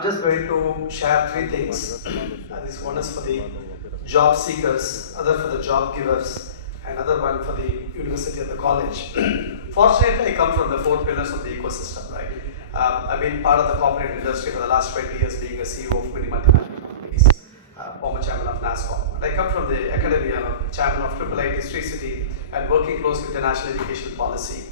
I'm just going to share three things. This one is for the job seekers, other for the job givers, and another one for the university and the college. Fortunately, I come from the four pillars of the ecosystem, right? I've been part of the corporate industry for the last 20 years, being a CEO of many multinational companies, former chairman of NASCOM. And I come from the academia, chairman of IIIT History City, and working close with international education policy.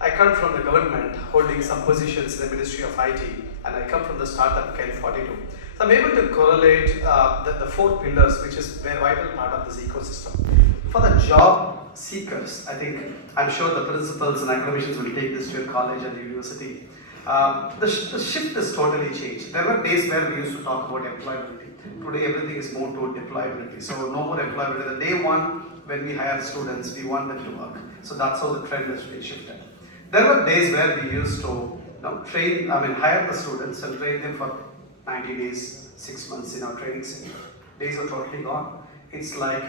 I come from the government, holding some positions in the Ministry of IT, and I come from the startup Ken 42. So I'm able to correlate the four pillars, which is a very vital part of this ecosystem. For the job seekers, I'm sure the principals and academicians will take this to your college and university. The shift has totally changed. There were days where we used to talk about employability. Today, everything is more to deployability. So, no more employability. The day one, when we hire students, we want them to work. So, that's how the trend has been shifted. There were days where we used to hire the students and train them for 90 days, 6 months in our training center. Days are totally gone. It's like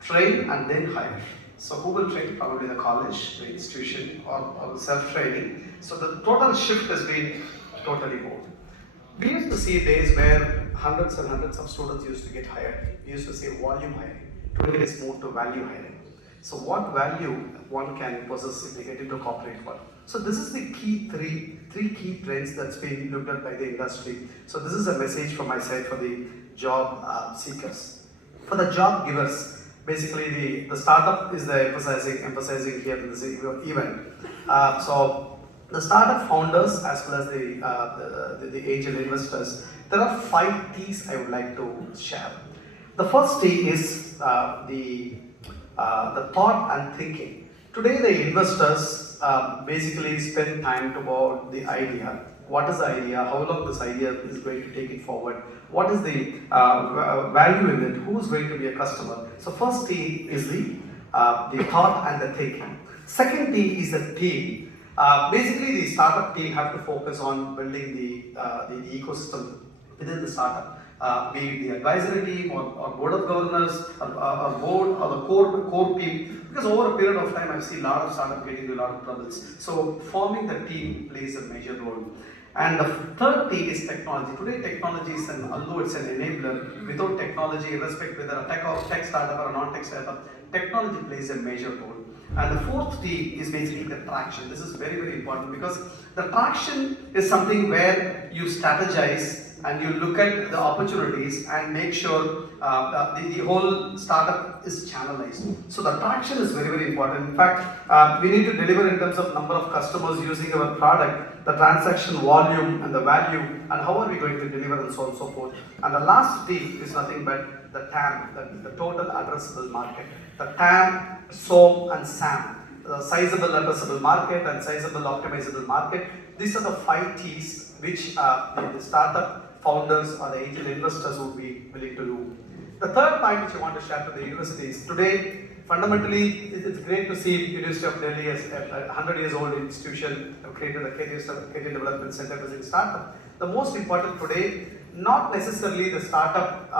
train and then hire. So who will train? Probably the college, the institution, or self-training. So the total shift has been totally moved. We used to see days where hundreds and hundreds of students used to get hired. We used to say volume hiring. Today it's moved to value hiring. So what value one can possess if they get into corporate world? So this is the key three key trends that's been looked at by the industry. So this is a message from my side for the job seekers. For the job givers, basically the startup is the emphasizing here in this event. So the startup founders as well as the angel investors, there are 5 T's I would like to share. The first T is the thought and thinking. Today, the investors basically spend time about the idea. What is the idea? How long this idea is going to take it forward? What is the value in it? Who is going to be a customer? So, first T is the thought and the thinking. Second T is the team. Basically, the startup team have to focus on building the ecosystem within the startup. Be it the advisory team or board of governors or board or the core team, because over a period of time I've seen a lot of startups getting into a lot of troubles. So forming the team plays a major role. And the third T is technology. Today technology is although it's an enabler, without technology, irrespective whether a tech startup or a non-tech startup, technology plays a major role. And the fourth T is basically the traction. This is very, very important because the traction is something where you strategize and you look at the opportunities and make sure the whole startup is channelized. So the traction is very, very important. In fact, we need to deliver in terms of number of customers using our product, the transaction volume and the value, and how are we going to deliver and so on and so forth. And the last T is nothing but the TAM, the total addressable market. The TAM, SOM and SAM. The sizable addressable market and sizable optimizable market. These are the 5 T's which the startup founders or the angel investors would be willing to do. The third point which I want to share to the universities today, fundamentally, it's great to see University of Delhi as a 100 years old institution have created a career development center as a startup. The most important today, not necessarily the startup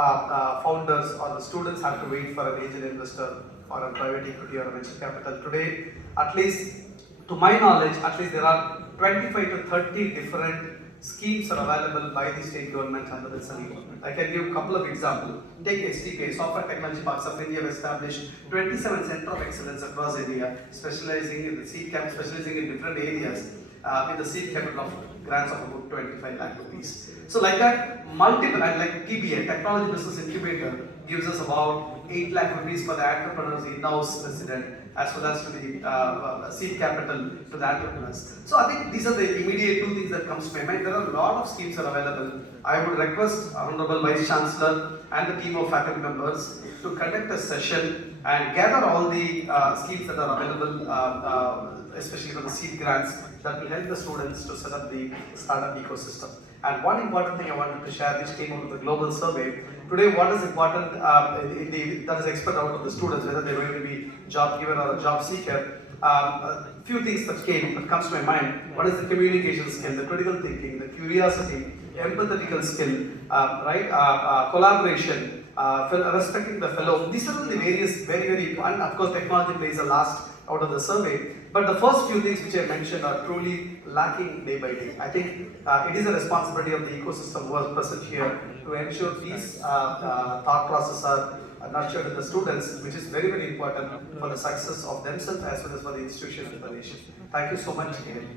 founders or the students have to wait for an angel investor or a private equity or a venture capital. Today, at least to my knowledge, at least there are 25 to 30 different schemes are available by the state government and the central government. I can give a couple of examples. Take STK, Software Technology Parks of India have established 27 Centers of Excellence across India, specializing in the seed cap, specializing in different areas with the seed capital of grants of about 25 lakh rupees. So like that, multiple, and like TBA, Technology Business Incubator, gives us about 8 lakh rupees for the entrepreneurs in-house resident, as well as to the seed capital to the entrepreneurs. So I think these are the immediate 2 things that comes to my mind. There are a lot of schemes are available. I would request Honorable Vice Chancellor and the team of faculty members to conduct a session and gather all the schemes that are available, especially for the seed grants that will help the students to set up the startup ecosystem. And one important thing I wanted to share, which came out of the global survey. Today, what is important that is expected out of the students, whether they're going to be job giver or a job seeker. A few things that comes to my mind. One is the communication skill, the critical thinking, the curiosity, empathetical skill, collaboration, respecting the fellow. These are the various very, very, and of course technology plays a last out of the survey. But the first few things which I mentioned are truly lacking day by day. I think it is a responsibility of the ecosystem who are present here to ensure these thought processes are nurtured in the students, which is very, very important for the success of themselves as well as for the institution and the nation. Thank you so much again.